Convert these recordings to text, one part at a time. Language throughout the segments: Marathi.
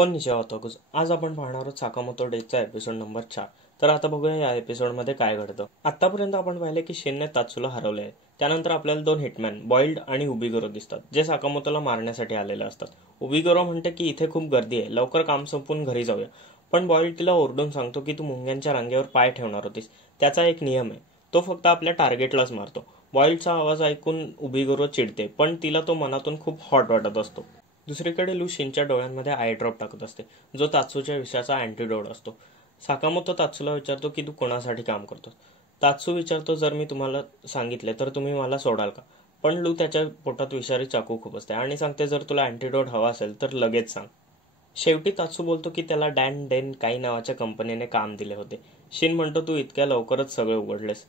कोन्निचिवा ओताकुस. आज आपण पाहणार आहोत साकामोतो डेजचा एपिसोड नंबर 4. तर आता बघूया या एपिसोडमध्ये काय घडतं. आतापर्यंत आपण पाहिले की शिनने तात्सूला हरवले आहे. त्यानंतर आपल्याला 2 हिटमॅन बॉइल्ड आणि उबिगोरो दिसतात, जे साकामोतोला मारण्यासाठी आलेले असतात. उबिगोरो म्हणते की इथे खूप गर्दी आहे, लवकर काम संपवून घरी जाऊया. पण बॉइल्ड तिला ओरडून सांगतो की तू मुंग्यांच्या रांगेवर पाय ठेवणार होतीस, त्याचा एक नियम आहे, तो फक्त आपल्या टार्गेटलाच मारतो. बॉइल्डचा आवाज ऐकून उबिगोरो चिडते, पण तिला तो मनातून खूप हॉट वाटत असतो. दुसरीकडे लू शिनच्या डोळ्यांमध्ये आय ड्रॉप टाकत असते, जो तात्सूच्या विषयाचा अँटीडोट असतो. साकामोतो तात्सूला विचारतो की तू कोणासाठी काम करतो. तात्सू विचारतो, जर मी तुम्हाला सांगितले तर तुम्ही मला सोडाल का. पण लू त्याच्या पोटात विषारी चाकू खूप असते आणि सांगते, जर तुला अँटीडोट हवा असेल तर लगेच सांग. शेवटी तात्सू बोलतो की त्याला डॅन डेन काही नावाच्या कंपनीने काम दिले होते. शिन म्हणतो, तू इतक्या लवकरच सगळे उघडलेस.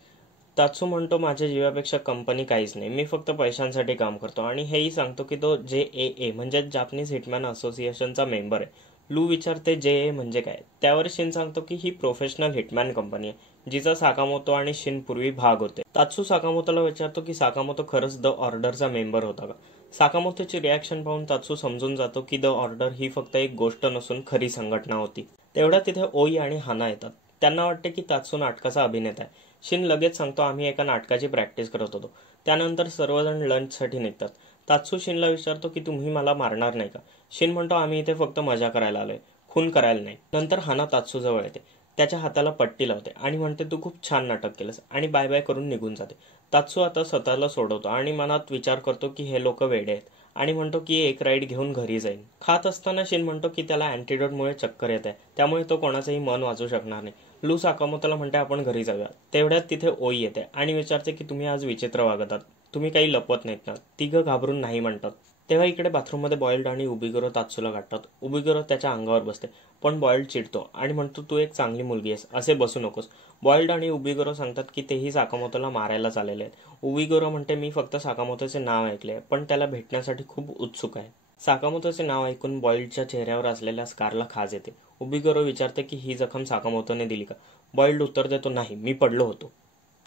तात्सू म्हणतो, माझ्या जीवापेक्षा कंपनी काहीच नाही, मी फक्त पैशांसाठी काम करतो. आणि हेही सांगतो की तो JAA म्हणजे जापनीज हिटमॅन असोसिएशनचा मेंबर आहे. लू विचारते JAA म्हणजे काय. त्यावर शिन सांगतो की ही प्रोफेशनल हिटमॅन कंपनी आहे, जिचा साकामोतो आणि शिन पूर्वी भाग होते. तात्सू साकामोतोला विचारतो की साकामोतो खरंच द ऑर्डरचा मेंबर होता का. साकामोतोची रिॲक्शन पाहून तात्सू समजून जातो की द ऑर्डर ही फक्त एक गोष्ट नसून खरी संघटना होती. तेवढ्या तिथे ओई आणि हाना येतात. त्यांना वाटते की तात्सू नाटकाचा अभिनेता आहे. शिन लगेच सांगतो, आम्ही एका नाटकाची प्रॅक्टिस करत होतो. त्यानंतर सर्वजण लंचसाठी निघतात. तात्सू शिनला विचारतो की तुम्ही मला मारणार नाही का. शिन म्हणतो, आम्ही इथे फक्त मजा करायला आलोय, खून करायला नाही. नंतर हाना तात्सू जवळ येते, त्याच्या हाताला पट्टी लावते आणि म्हणते, तू खूप छान नाटक केलंस, आणि बाय बाय करून निघून जाते. तात्सू आता स्वतःला सोडवतो आणि मनात विचार करतो की हे लोक वेडे आहेत, आणि म्हणतो की एक राईड घेऊन घरी जाईल. खात असताना शिन म्हणतो की त्याला अँटीडोटमुळे चक्कर येत आहे, त्यामुळे तो कोणाचंही मन वाचू शकणार नाही. लू साकामोतोला म्हणते, आपण घरी जाऊया. तेवढ्यात तिथे ओई येते आणि विचारते की तुम्ही आज विचित्र वागतात, तुम्ही काही लपवत नाहीत ना. तिघं घाबरून नाही म्हणतात. तेव्हा इकडे बाथरूममध्ये बॉइल्ड आणि उबिगोरो तात्सूला गाठतात. उबिगोरो त्याच्या अंगावर बसते, पण बॉइल्ड चिडतो आणि म्हणतो, तू एक चांगली मुलगी आहेस, असे बसू नकोस. बॉइल्ड आणि उबिगोरो सांगतात की तेही साकामोतोला मारायलाच आलेले आहेत. उबिगोरो म्हणते, मी फक्त साकामोतोचे नाव ऐकले, पण त्याला भेटण्यासाठी खूप उत्सुक आहे. साकामोतोचे नाव ऐकून बॉइल्डच्या चेहऱ्यावर असलेल्या स्कारला खाज येते. उबिगोरो विचारते की ही जखम साकामोतोने दिली का. बॉइल्ड उत्तर देतो, नाही, मी पडलो होतो.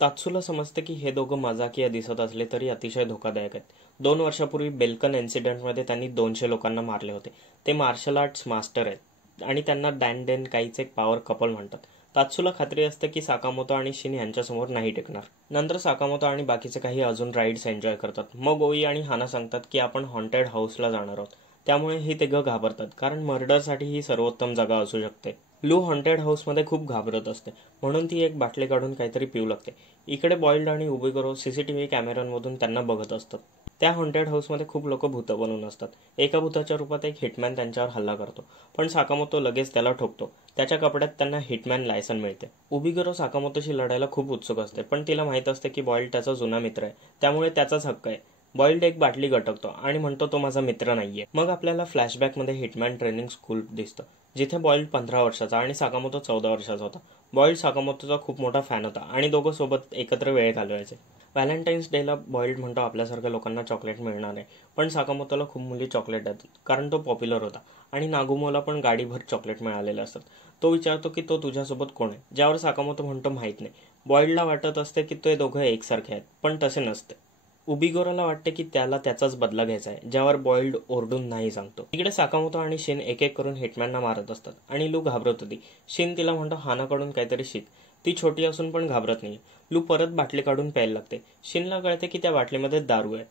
तात्सूला समजते की हे दोघं मजाकीय दिसत असले तरी अतिशय धोकादायक आहेत. 2 वर्षापूर्वी बेल्कन इन्सिडेंटमध्ये त्यांनी 200 लोकांना मारले होते. ते मार्शल आर्ट्स मास्टर आहेत आणि त्यांना डॅन डेन काहीच एक पॉवर कपल म्हणतात. तात्सूला खात्री असते की साकामोतो आणि शिन यांच्यासमोर नाही टिकणार. नंतर साकामोतो आणि बाकीचे काही अजून राईड्स एन्जॉय करतात. मग ओई आणि हाना सांगतात की आपण हॉन्टेड हाऊसला जाणार आहोत. त्यामुळे ही तिघं घाबरतात, कारण मर्डरसाठी ही सर्वोत्तम जागा असू शकते. लू हॉन्टेड हाऊसमध्ये खूप घाबरत असते, म्हणून ती एक बाटली काढून काहीतरी पिऊ लागते. इकडे बॉइल्ड आणि उबिगोरो CCTV कॅमेऱ्यांमधून त्यांना बघत असतात. त्या हॉन्टेड हाऊसमध्ये खूप लोक भूतं बनून असतात. एका भूताच्या रूपात एक हिटमॅन त्यांच्यावर हल्ला करतो, पण साकामोतो लगेच त्याला ठोकतो. त्याच्या कपड्यात त्यांना हिटमॅन लायसन मिळते. उबिगोरो साकामोतोशी लढायला खूप उत्सुक असते, पण तिला माहित असते की बॉइल्ड त्याचा जुना मित्र आहे, त्यामुळे त्याचाच हक्क आहे. बॉइल्ड एक बाटली गटकतो आणि म्हणतो, तो माझा मित्र नाहीये. मग आपल्याला फ्लॅशबॅकमध्ये हिटमॅन ट्रेनिंग स्कूल दिसतं, जिथे बॉइल्ड 15 वर्षाचा आणि साकामोतो 14 वर्षाचा होता. बॉइल्ड साकामोतोचा खूप मोठा फॅन होता आणि दोघं सोबत एकत्र वेळ घालवायचे. व्हॅलेंटाईन्स डेला बॉइल्ड म्हणतो, आपल्यासारख्या लोकांना चॉकलेट मिळणार आहे. पण साकामोतोला खूप मुली चॉकलेट देतात, कारण तो पॉप्युलर होता, आणि नागुमोला पण गाडीभर चॉकलेट मिळालेले असतात. तो विचारतो की तो तुझ्यासोबत कोण आहे, ज्यावर साकामोतो म्हणतो, माहीत नाही. बॉइल्डला वाटत असते की ते दोघं एकसारखे आहेत, पण तसे नसते. उबिगोरोला वाटते की त्याला त्याचाच बदला घ्यायचा आहे, ज्यावर बॉइल्ड ओरडून नाही सांगतो. इकडे साकामोतो आणि शिन एक एक करून हिटमॅनना मारत असतात आणि लू घाबरत होती. शिन तिला म्हणतो, हानाकडून काहीतरी शिक, ती छोटी असून पण घाबरत नाही. लू परत बाटली काढून प्यायला लागते. शिनला कळते की त्या बाटलीमध्ये दारू आहे.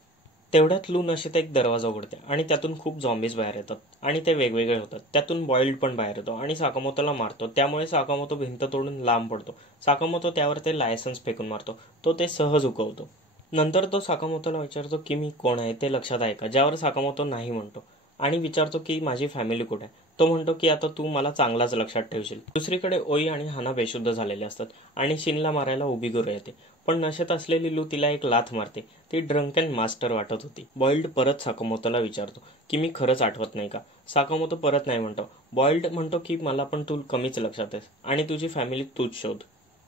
तेवढ्यात लू नशेत एक दरवाजा उघडते आणि त्यातून खूप झॉम्बीज बाहेर येतात आणि ते वेगवेगळे होतात. त्यातून बॉइल्ड पण बाहेर येतो आणि साकामोतोला मारतो. त्यामुळे साकामोतो भिंत तोडून लांब पडतो. साकामोतो त्यावर ते लायसन्स फेकून मारतो. तो ते सहज उकवतो. नंतर तो साकामोतोला विचारतो की मी कोण आहे ते लक्षात आहे का, ज्यावर साकामोतो नाही म्हणतो, आणि विचारतो की माझी फॅमिली कुठे आहे. तो म्हणतो की आता तू मला चांगलाच लक्षात ठेवशील. दुसरीकडे ओई आणि हाना बेशुद्ध झालेले असतात आणि शिनला मारायला उबिगोरो येते, पण नशेत असलेली लू तिला एक लाथ मारते. ती ड्रंकन मास्टर वाटत होती. बॉइल्ड परत साकामोतोला विचारतो की मी खरंच आठवत नाही का. साकामोतो परत नाही म्हणतो. बॉइल्ड म्हणतो की मला पण तू कमीच लक्षात आहेस आणि तुझी फॅमिली तूच शोध.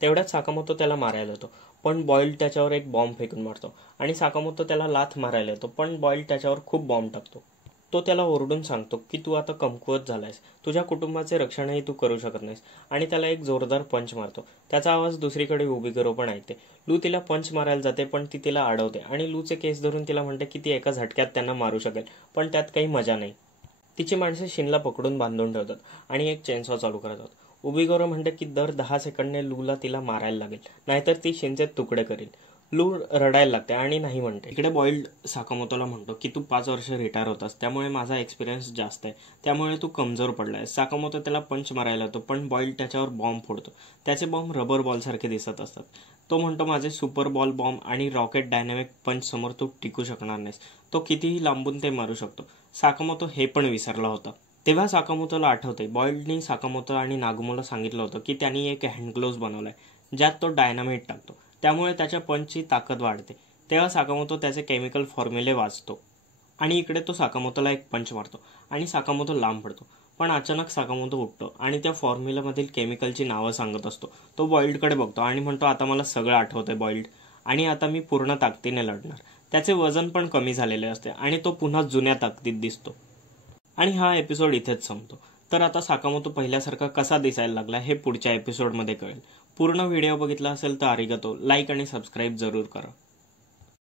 तेवढ्यात साकामोतो त्याला मारायला येतो, पण बॉइल्ड त्याच्यावर एक बॉम्ब फेकून मारतो आणि साकामोतो त्याला लाथ मारायला येतो, पण बॉइल्ड त्याच्यावर खूप बॉम्ब टाकतो. तो त्याला ओरडून सांगतो की तू आता कमकुवत झालायस, तुझ्या कुटुंबाचे रक्षणही तू करू शकत नाहीस, आणि त्याला एक जोरदार पंच मारतो. त्याचा आवाज दुसरीकडे उबिगोरो पण ऐकते. लू तिला पंच मारायला जाते, पण ती तिला अडवते आणि लूचे केस धरून तिला म्हणते की ती एका झटक्यात त्यांना मारू शकेल, पण त्यात काही मजा नाही. तिची माणसे शिनला पकडून बांधून ठेवतात आणि एक चेनसॉ चालू करतात. उबिगोरो म्हणते की दर 10 सेकंडने लूला तिला मारायला लागेल, नाहीतर ती शिनचे तुकडे करील. लू रडायला लागते आणि नाही म्हणते. इकडे बॉइल्ड साकामोतोला म्हणतो की तू 5 वर्ष रिटायर होतास, त्यामुळे माझा एक्सपिरियन्स जास्त आहे, त्यामुळे तू कमजोर पडलाय. साकामोतो त्याला पंच मारायला होतो, पण बॉइल्ड त्याच्यावर बॉम्ब फोडतो. त्याचे बॉम्ब रबर बॉल सारखे दिसत असतात. तो म्हणतो माझे सुपर बॉल बॉम्ब आणि रॉकेट डायनॅमिक पंच समोर तू टिकू शकणार नाहीस. तो कितीही लांबून ते मारू शकतो. साकामोतो हे पण विसरला होता. तेव्हा साकामोतोला आठवते बॉइल्डनी साकामोतो आणि नागुमोला सांगितलं होतं की त्यांनी एक हँडग्लोव्ज बनवलाय ज्यात तो डायनामाइट टाकतो, त्यामुळे त्याच्या पंचची ताकद वाढते. तेव्हा साकामोतो त्याचे केमिकल फॉर्म्युले वाचतो आणि इकडे तो साकामोतोला एक पंच मारतो आणि साकामोतो लांब पडतो. पण अचानक साकामोतो उठतो आणि त्या फॉर्म्युलामधील केमिकलची नावं सांगत असतो. तो बॉइल्डकडे बघतो आणि म्हणतो आता मला सगळं आठवतंय बॉइल्ड, आणि आता मी पूर्ण ताकदीने लढणार. त्याचे वजन पण कमी झालेले असते आणि तो पुन्हा जुन्या ताकदीत दिसतो. आणि हा एपिसोड इथेच संपतो. तर आता साकामोतो पहिल्यासारखा कसा दिसायला लागला हे पुढच्या एपिसोडमध्ये कळेल. पूर्ण व्हिडिओ बघितला असेल तर आरिगातो, लाईक आणि सबस्क्राईब जरूर करा.